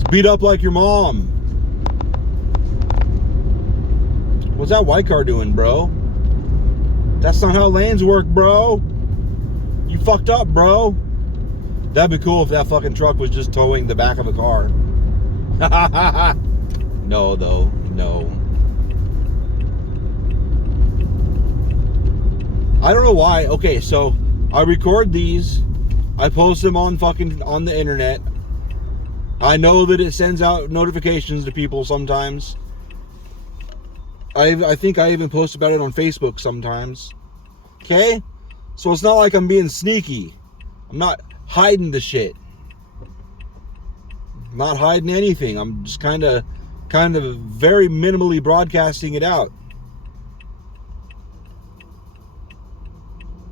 It's beat up like your mom. What's that white car doing, bro? That's not how lanes work, bro. You fucked up, bro. That'd be cool if that fucking truck was just towing the back of a car. No, though. No. I don't know why. Okay, so I record these. I post them on the internet. I know that it sends out notifications to people sometimes. I think I even post about it on Facebook sometimes. Okay? So it's not like I'm being sneaky. I'm not hiding the shit. I'm not hiding anything. I'm just kind of very minimally broadcasting it out.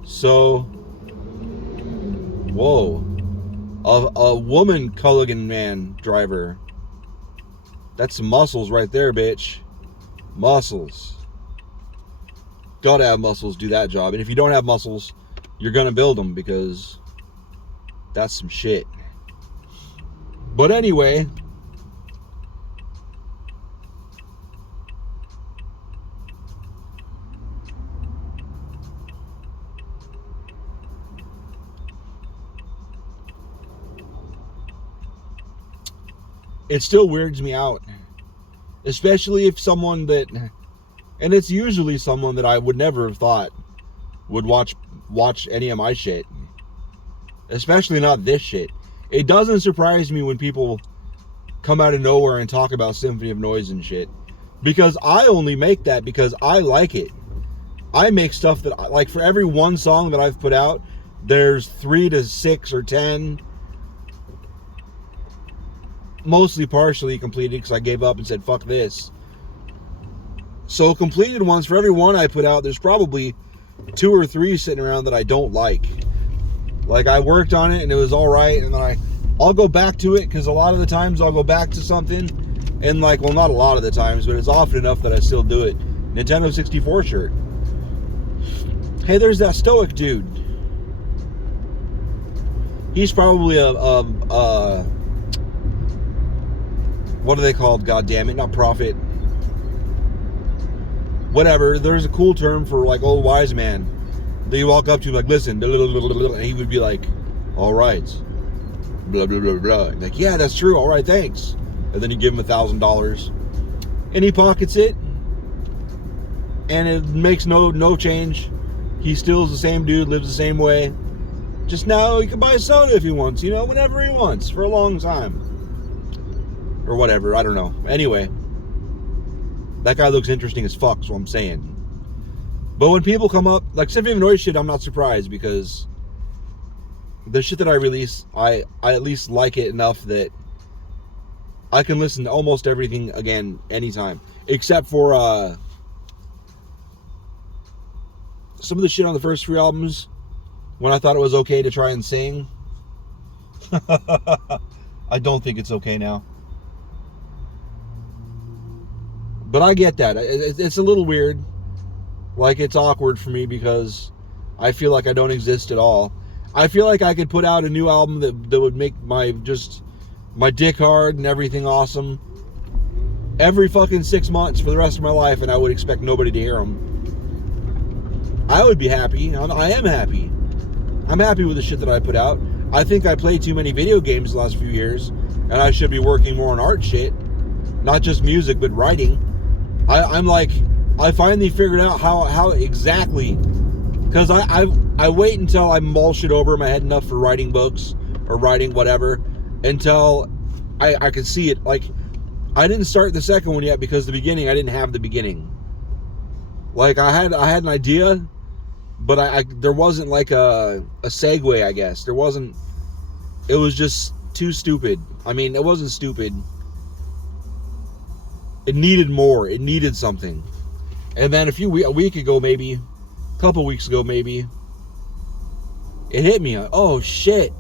So, whoa. A woman Culligan man driver. That's some muscles right there, bitch. Muscles. Gotta have muscles to do that job. And if you don't have muscles, you're gonna build them, because that's some shit. But anyway, it still weirds me out. Especially if someone that, and it's usually someone that I would never have thought would watch any of my shit. Especially not this shit. It doesn't surprise me when people come out of nowhere and talk about Symphony of Noise and shit. Because I only make that because I like it. I make stuff that, like, for every one song that I've put out, there's 3 to 6 or 10 mostly partially completed, because I gave up and said fuck this. So completed ones, for every one I put out, there's probably 2 or 3 sitting around that I don't like. Like, I worked on it and it was alright, and then I'll go back to it, because a lot of the times I'll go back to something and, like, well, not a lot of the times, but it's often enough that I still do it. Nintendo 64 shirt. Hey, there's that Stoic dude. He's probably what are they called? God damn it, not prophet. Whatever. There's a cool term for, like, old wise man. They walk up to him like, listen, and he would be like, all right, blah blah blah blah. Like, yeah, that's true. All right, thanks. And then you give him $1,000, and he pockets it, and it makes no change. He still is the same dude, lives the same way. Just now he can buy soda if he wants, you know, whenever he wants, for a long time. Or whatever, I don't know. Anyway, that guy looks interesting as fuck, is what I'm saying. But when people come up, like Symphony of Noise shit, I'm not surprised, because the shit that I release, I at least like it enough that I can listen to almost everything again anytime. Except for some of the shit on the first 3 albums, when I thought it was okay to try and sing. I don't think it's okay now. But I get that. It's a little weird. Like, it's awkward for me, because I feel like I don't exist at all. I feel like I could put out a new album that would make my dick hard and everything awesome every fucking 6 months for the rest of my life, and I would expect nobody to hear them. I would be happy. I am happy. I'm happy with the shit that I put out. I think I played too many video games the last few years, and I should be working more on art shit. Not just music, but writing. I'm like, I finally figured out how exactly, because I wait until I mull shit over in my head enough for writing books or writing whatever, until I could see it. Like, I didn't start the second one yet, because the beginning, I didn't have the beginning. Like, I had an idea, but there wasn't like a segue, I guess. There wasn't, it was just too stupid. I mean, it wasn't stupid. It needed more. It needed something. And then a week ago, maybe, a couple weeks ago, maybe, it hit me. Oh, shit.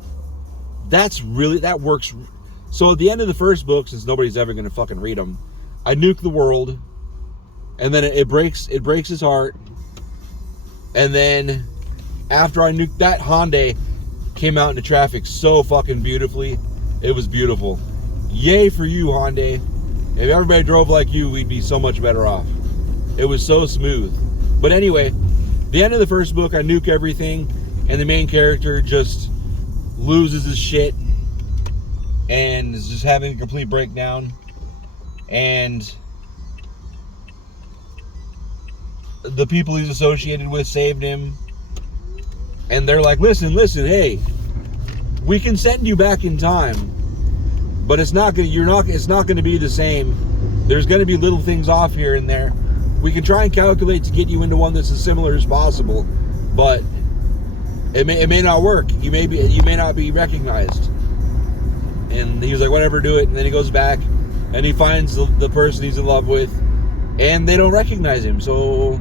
That works. So at the end of the first book, since nobody's ever going to fucking read them, I nuke the world, and then it breaks his heart. And then after I nuked that, Hyundai came out into traffic so fucking beautifully. It was beautiful. Yay for you, Hyundai. If everybody drove like you, we'd be so much better off. It was so smooth. But anyway, the end of the first book, I nuke everything, and the main character just loses his shit and is just having a complete breakdown. And the people he's associated with saved him. And they're like, listen, hey, we can send you back in time, but it's not gonna be the same. There's gonna be little things off here and there. We can try and calculate to get you into one that's as similar as possible, but it may not work. You may not be recognized. And he was like, whatever, do it. And then he goes back and he finds the person he's in love with, and they don't recognize him. So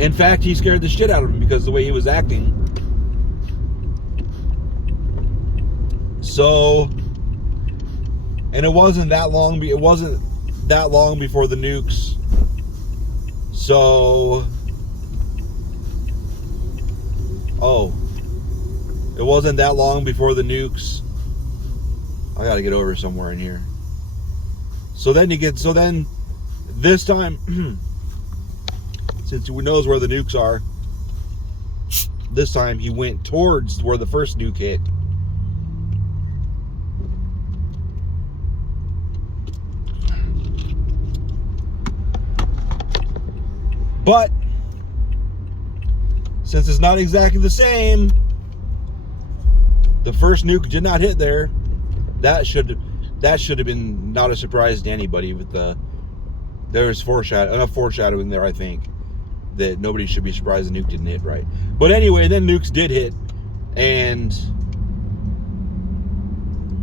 in fact, he scared the shit out of him because of the way he was acting. So, and it wasn't that long before the nukes. So, it wasn't that long before the nukes. I gotta get over somewhere in here. So then this time, since he knows where the nukes are, this time he went towards where the first nuke hit. But since it's not exactly the same, the first nuke did not hit there. That should have been not a surprise to anybody. With there's enough foreshadowing there, I think, that nobody should be surprised the nuke didn't hit right. But anyway, then nukes did hit, and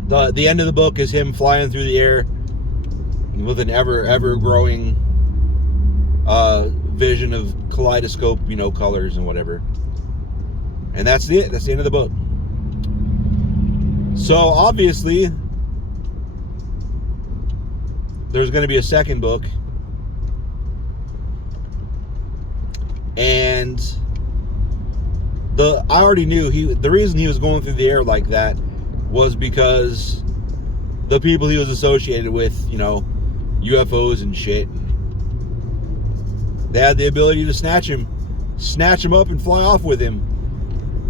the end of the book is him flying through the air with an ever growing vision of kaleidoscope, colors and whatever. And that's it. That's the end of the book. So obviously, there's going to be a second book, and I already knew the reason he was going through the air like that was because the people he was associated with, UFOs and shit, they had the ability to snatch him up and fly off with him.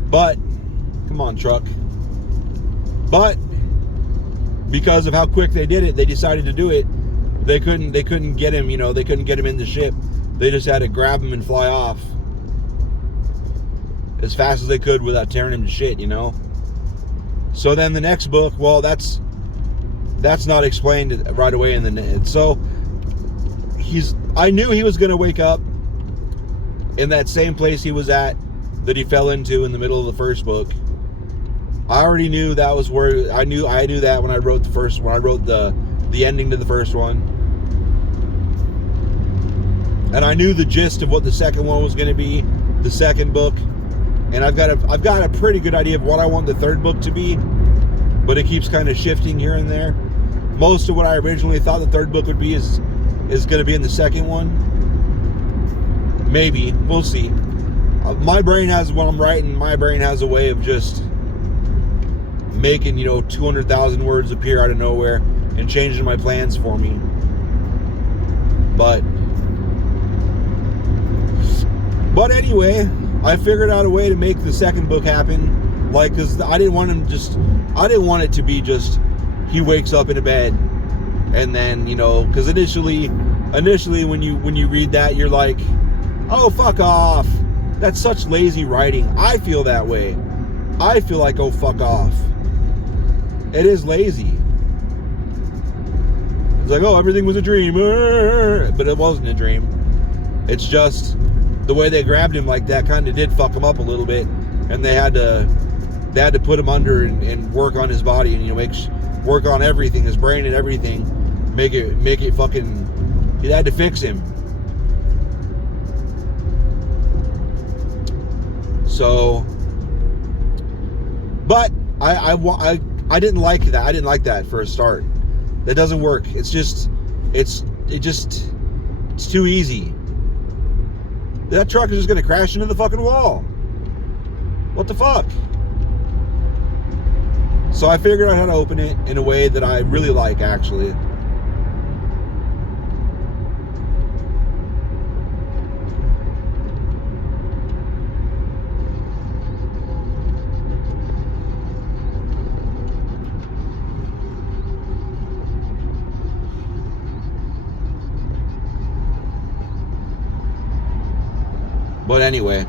But come on, truck. But because of how quick they did it, they decided to do it. They couldn't get him, they couldn't get him in the ship. They just had to grab him and fly off as fast as they could without tearing him to shit, So then the next book, well, that's not explained right away in the so I knew he was going to wake up in that same place he was at that he fell into in the middle of the first book. I already knew that was where I knew that when I wrote the ending to the first one. And I knew the gist of what the second one was going to be, the second book. And I've got a pretty good idea of what I want the third book to be, but it keeps kind of shifting here and there. Most of what I originally thought the third book would be is going to be in the second one. Maybe. We'll see. My brain has, when I'm writing, my brain has a way of just making, 200,000 words appear out of nowhere and changing my plans for me. But anyway, I figured out a way to make the second book happen. Because I didn't want it to be just he wakes up in a bed and then, because initially when you read that, you're like, oh, fuck off. That's such lazy writing. I feel that way. I feel like, oh, fuck off. It is lazy. It's like, oh, everything was a dream. But it wasn't a dream. It's just the way they grabbed him like that kind of did fuck him up a little bit. And they had to put him under and work on his body and, work on everything, his brain and everything. Make it fucking, they had to fix him. So, but I didn't like that. I didn't like that for a start. That doesn't work. It's too easy. That truck is just gonna crash into the fucking wall. What the fuck? So I figured out how to open it in a way that I really like, actually. But anyway.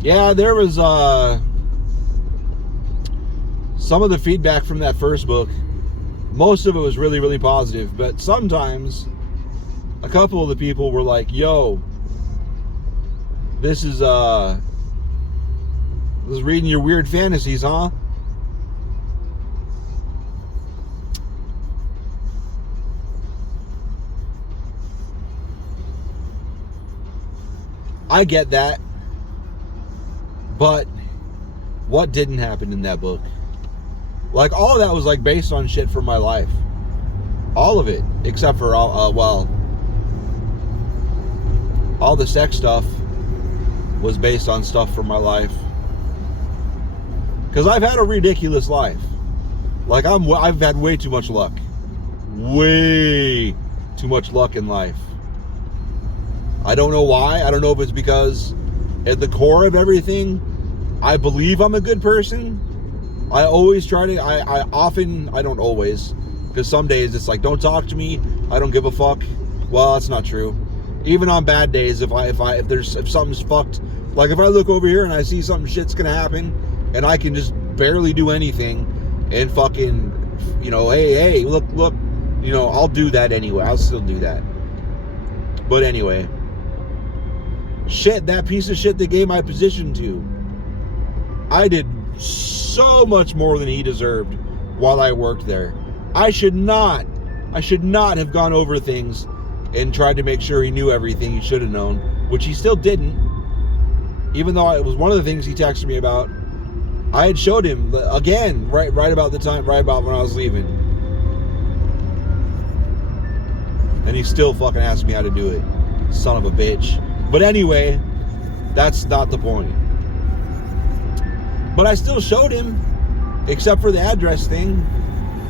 Yeah, there was some of the feedback from that first book. Most of it was really, really positive. But sometimes a couple of the people were like, yo, this is reading your weird fantasies, huh? I get that. But what didn't happen in that book? Like, all of that was like based on shit from my life. All of it, except for all the sex stuff was based on stuff from my life. Because I've had a ridiculous life. Like, I've had way too much luck. Way too much luck in life. I don't know why. I don't know if it's because at the core of everything, I believe I'm a good person. I always try to, I don't always, because some days it's like, don't talk to me, I don't give a fuck. Well, that's not true. Even on bad days, if something's fucked, like if I look over here and I see something shit's gonna happen, and I can just barely do anything, and fucking, hey, look, I'll do that anyway. I'll still do that. But anyway, shit, that piece of shit that gave my position to, I did so much more than he deserved while I worked there. I should not have gone over things and tried to make sure he knew everything he should have known, which he still didn't. Even though it was one of the things he texted me about. I had showed him again right about when I was leaving, and he still fucking asked me how to do it, son of a bitch. But anyway, that's not the point. But I still showed him, except for the address thing.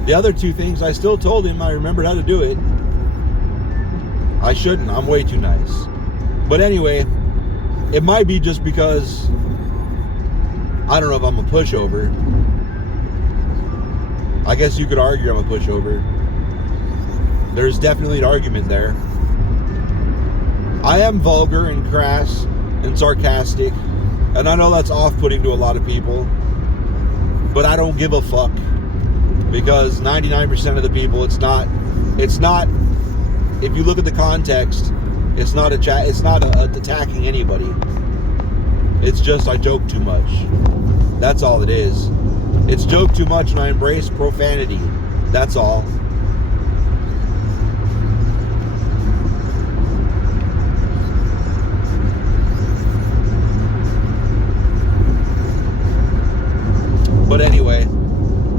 The other two things, I still told him I remembered how to do it. I shouldn't. I'm way too nice. But anyway, it might be just because I don't know if I'm a pushover. I guess you could argue I'm a pushover. There's definitely an argument there. I am vulgar and crass and sarcastic, and I know that's off-putting to a lot of people, but I don't give a fuck, because 99% of the people, it's not, if you look at the context, it's not attacking anybody. It's just I joke too much. That's all it is. It's joke too much and I embrace profanity. That's all. But anyway,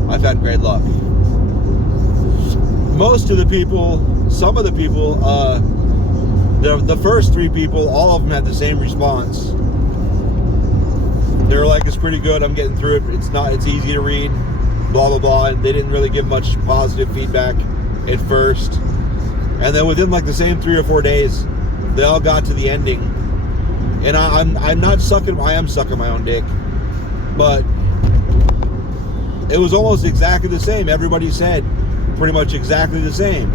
I've had great luck. Most of the people, some of the people, the first three people, all of them had the same response. They were like, it's pretty good, I'm getting through it, it's easy to read, blah, blah, blah, and they didn't really give much positive feedback at first. And then within like the same 3 or 4 days, they all got to the ending. And I am sucking my own dick, but it was almost exactly the same. Everybody said pretty much exactly the same.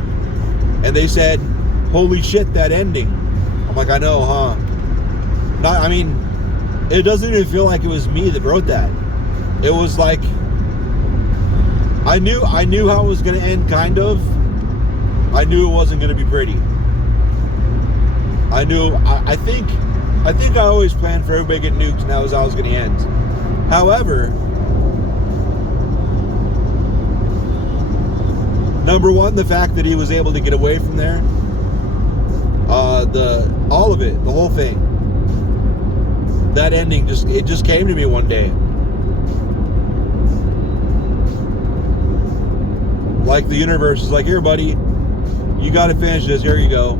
And they said, holy shit, that ending. I'm like, I know, huh? It doesn't even feel like it was me that wrote that. It was like, I knew how it was going to end, kind of. I knew it wasn't going to be pretty. I think I always planned for everybody to get nuked, and that was how it was going to end. However, number one, the fact that he was able to get away from there, all of it, the whole thing, that ending just came to me one day. Like the universe is like, here, buddy, you got to finish this. Here you go.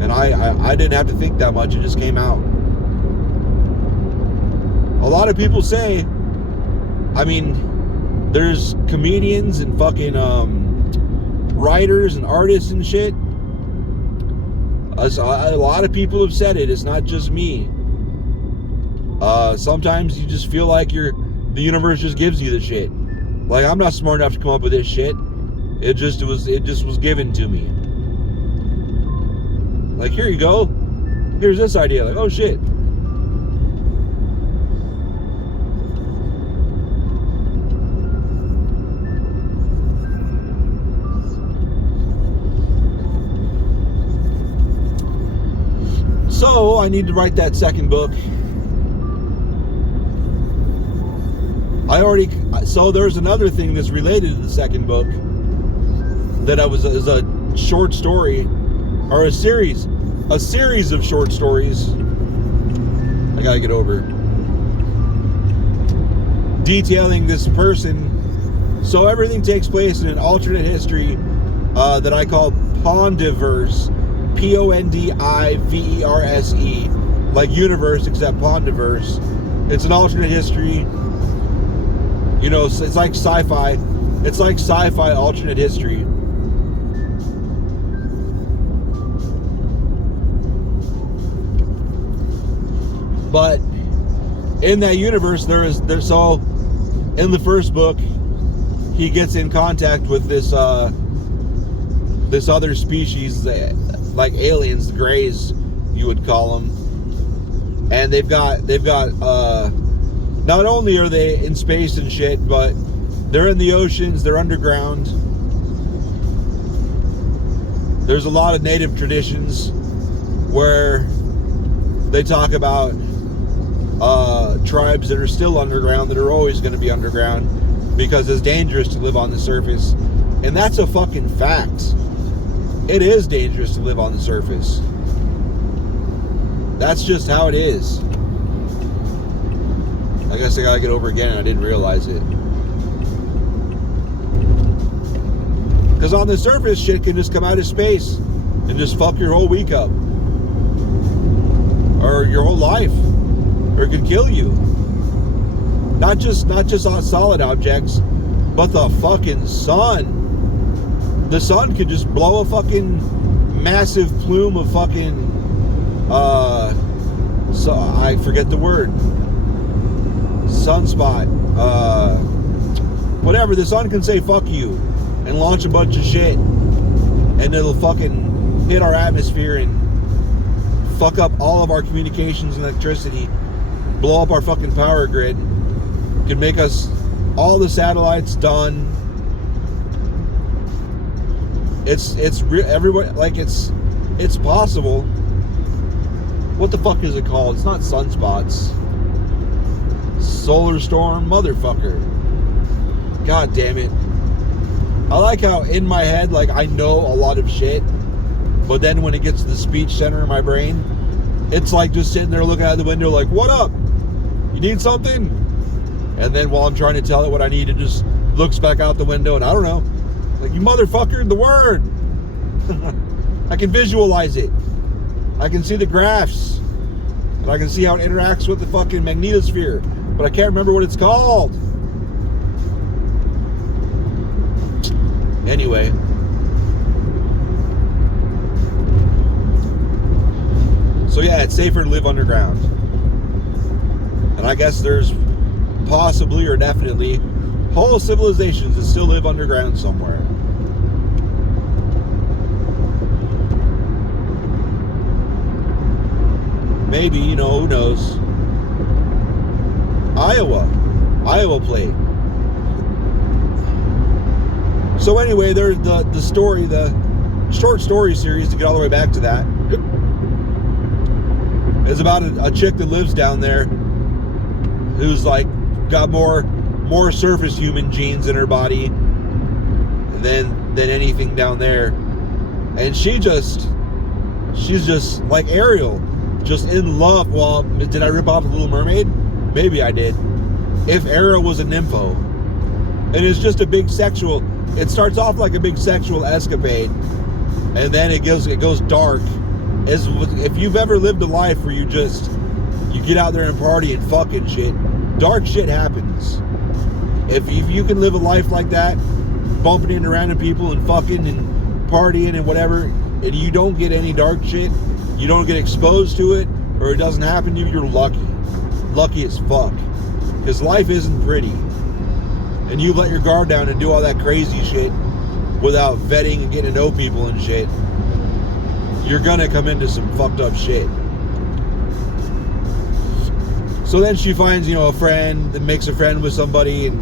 And I didn't have to think that much. It just came out. A lot of people say, I mean, there's comedians and fucking writers and artists and shit. A lot of people have said it. It's not just me. Sometimes you just feel like the universe just gives you the shit. Like, I'm not smart enough to come up with this shit. It just was given to me. Like, here you go. Here's this idea. Like, oh shit. So I need to write that second book. So there's another thing that's related to the second book that is a short story, or a series of short stories. I gotta get over detailing this person. So everything takes place in an alternate history that I call Pondiverse, Pondiverse, like universe except Pondiverse. It's an alternate history. You know, it's like sci-fi. It's like sci-fi alternate history. But in that universe, so in the first book, he gets in contact with this other species, like aliens, the Greys, you would call them, and they've got not only are they in space and shit, but they're in the oceans, they're underground. There's a lot of native traditions where they talk about tribes that are still underground, that are always going to be underground, because it's dangerous to live on the surface. And that's a fucking fact. It is dangerous to live on the surface. That's just how it is. I guess I gotta get over again, and I didn't realize it. Because on the surface, shit can just come out of space and just fuck your whole week up. Or your whole life. Or it can kill you. Not just on solid objects, but the fucking sun. The sun could just blow a fucking massive plume of fucking so I forget the word. Sunspot, whatever. The sun can say fuck you and launch a bunch of shit, and it'll fucking hit our atmosphere and fuck up all of our communications and electricity, blow up our fucking power grid, can make us all the satellites done. Everybody, like, it's possible. What the fuck is it called? It's not sunspots. Solar storm, motherfucker. God damn it. I like how in my head, like, I know a lot of shit, but then when it gets to the speech center of my brain, it's like just sitting there looking out the window like, what up? You need something? And then while I'm trying to tell it what I need, it just looks back out the window, and I don't know. Like, you motherfucker, the word. I can visualize it. I can see the graphs. And I can see how it interacts with the fucking magnetosphere. But I can't remember what it's called. Anyway. So yeah, it's safer to live underground. And I guess there's possibly or definitely whole civilizations that still live underground somewhere. Maybe, you know, who knows? Iowa plate. So anyway, there's the story, the short story series, to get all the way back to that, is about a chick that lives down there who's like got more surface human genes in her body than anything down there. And she's just like Ariel, just in love. Well, did I rip off The Little Mermaid? Maybe I did. If Ariel was a nympho, And it's just a big sexual, it starts off like a big sexual escapade, and then it goes dark. As if you've ever lived a life where you get out there and party and fucking shit, dark shit happens. If you can live a life like that, bumping into random people and fucking and partying and whatever, and you don't get any dark shit, you don't get exposed to it, or it doesn't happen to you, you're lucky. Lucky as fuck. Because life isn't pretty. And you let your guard down and do all that crazy shit without vetting and getting to know people and shit, you're gonna come into some fucked up shit. So then she finds, a friend, that makes a friend with somebody, and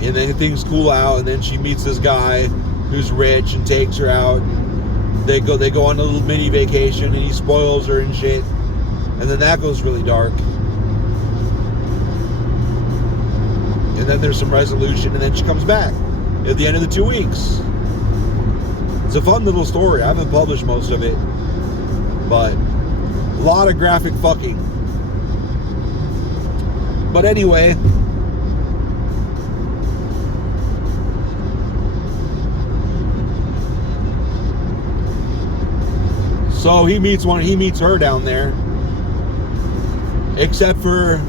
then things cool out, and then she meets this guy who's rich and takes her out. They go on a little mini vacation, and he spoils her and shit. And then that goes really dark. And then there's some resolution, and then she comes back at the end of the 2 weeks. It's a fun little story. I haven't published most of it, but a lot of graphic fucking. But anyway, so he meets her down there. Except for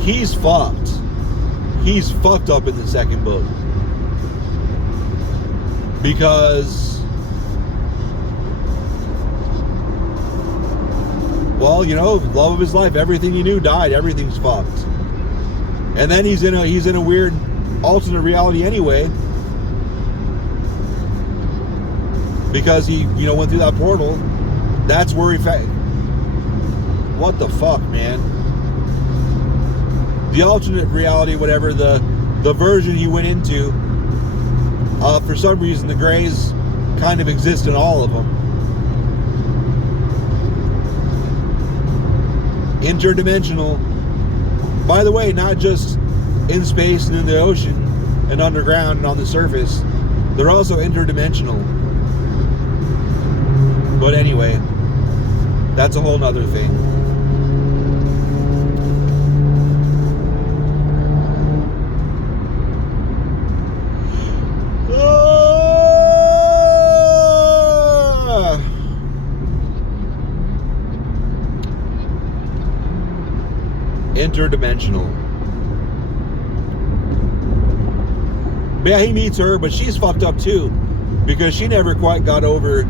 he's fucked. He's fucked up in the second book. Because, well, love of his life, everything he knew died, everything's fucked. And then he's in a weird alternate reality anyway. Because he, went through that portal. That's where what the fuck, man? The alternate reality, whatever, the version he went into, for some reason the Greys kind of exist in all of them. Interdimensional. By the way, not just in space and in the ocean and underground and on the surface. They're also interdimensional. But anyway, that's a whole nother thing. Interdimensional. But yeah, he meets her, but she's fucked up too, because she never quite got over.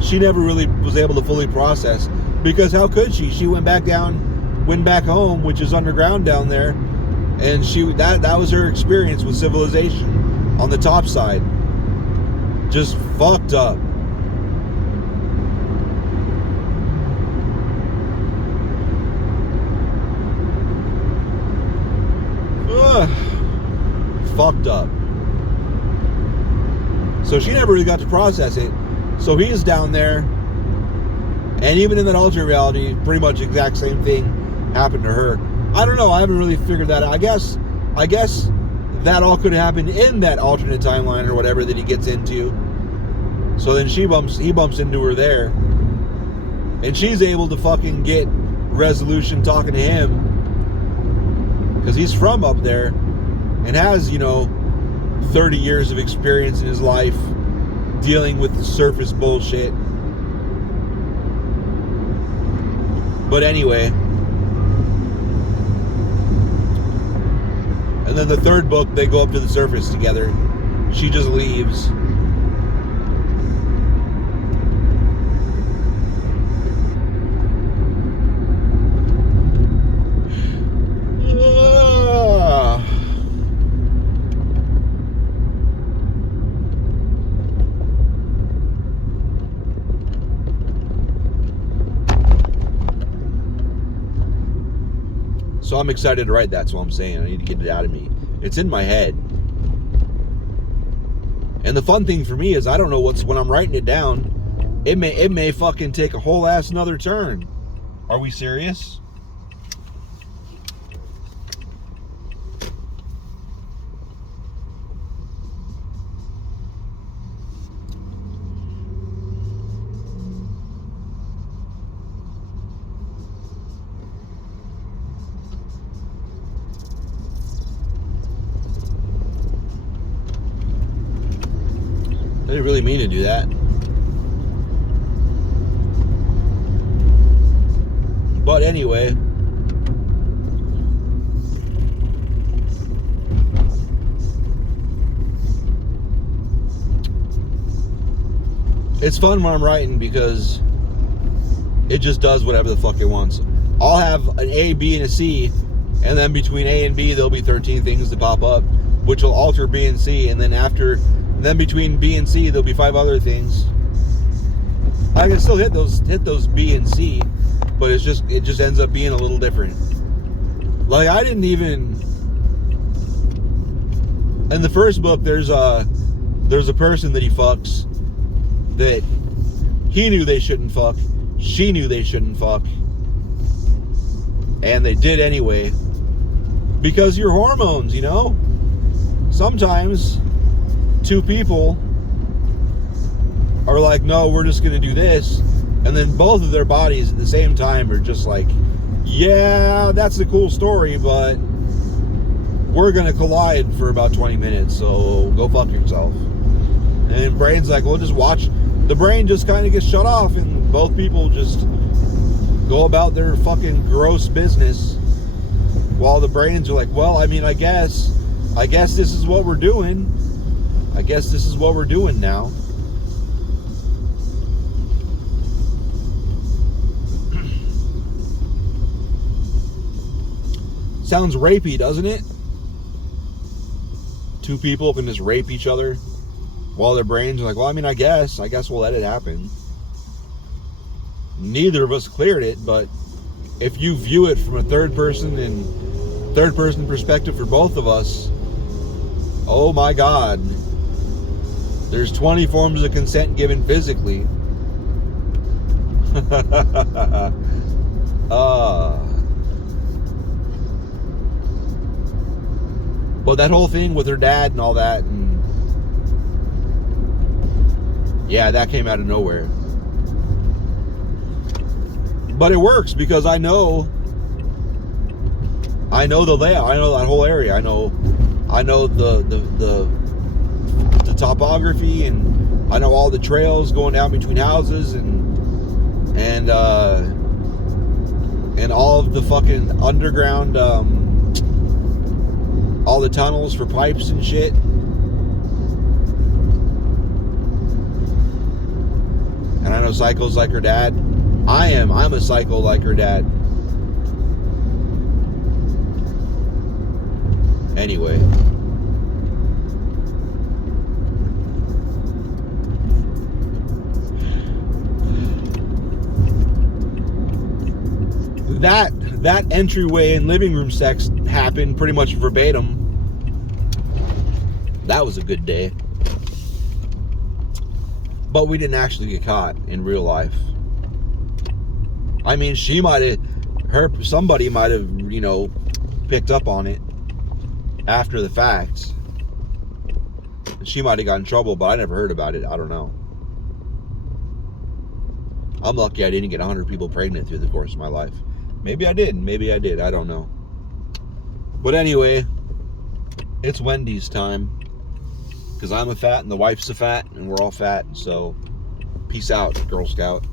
She never really was able to fully process, because how could she? She went back home, which is underground down there, and that was her experience with civilization on the top side. Just fucked up. Fucked up. So she never really got to process it. So he is down there, and even in that alternate reality, pretty much the exact same thing happened to her. I don't know. I haven't really figured that out. I guess that all could have happened in that alternate timeline or whatever that he gets into. So then he bumps into her there, and she's able to fucking get resolution talking to him, because he's from up there and has 30 years of experience in his life dealing with the surface bullshit. But anyway, and then the third book, they go up to the surface together. She just leaves. So I'm excited to write that. That's what I'm saying. I need to get it out of me. It's in my head. And the fun thing for me is I don't know when I'm writing it down, it may fucking take a whole ass another turn. Are we serious? didn't really mean to do that. But anyway, it's fun when I'm writing because it just does whatever the fuck it wants. I'll have an A, B, and a C, and then between A and B, there'll be 13 things to pop up, which will alter B and C, and then between B and C, there'll be 5 other things. I can still hit those B and C, but it just ends up being a little different. Like, I didn't even, in the first book, there's a person that he fucks that he knew they shouldn't fuck, she knew they shouldn't fuck, and they did anyway, because your hormones, you know, sometimes 2 people are like, no, we're just gonna do this, and then both of their bodies at the same time are just like, yeah, that's a cool story, but we're gonna collide for about 20 minutes, so go fuck yourself. And brain's like, well, just watch. The brain just kind of gets shut off, and both people just go about their fucking gross business, while the brains are like, well, I mean, I guess this is what we're doing. I guess this is what we're doing now. Sounds rapey, doesn't it? 2 people can just rape each other while their brains are like, well, I mean, I guess we'll let it happen. Neither of us cleared it, but if you view it from a third person perspective for both of us, oh my God, there's 20 forms of consent given physically. But that whole thing with her dad and all that, and yeah, that came out of nowhere. But it works because I know the layout. I know that whole area. I know the topography, and I know all the trails going down between houses, and all of the fucking underground, all the tunnels for pipes and shit. And I know psychos like her dad. I'm a psycho like her dad. Anyway. That entryway and living room sex happened pretty much verbatim. That was a good day. But we didn't actually get caught in real life. I mean, somebody might have, you know, picked up on it after the fact. She might have got in trouble, but I never heard about it. I don't know. I'm lucky I didn't get 100 people pregnant through the course of my life. Maybe I did. Maybe I did. I don't know. But anyway, it's Wendy's time. Because I'm a fat and the wife's a fat and we're all fat. So, peace out, Girl Scout.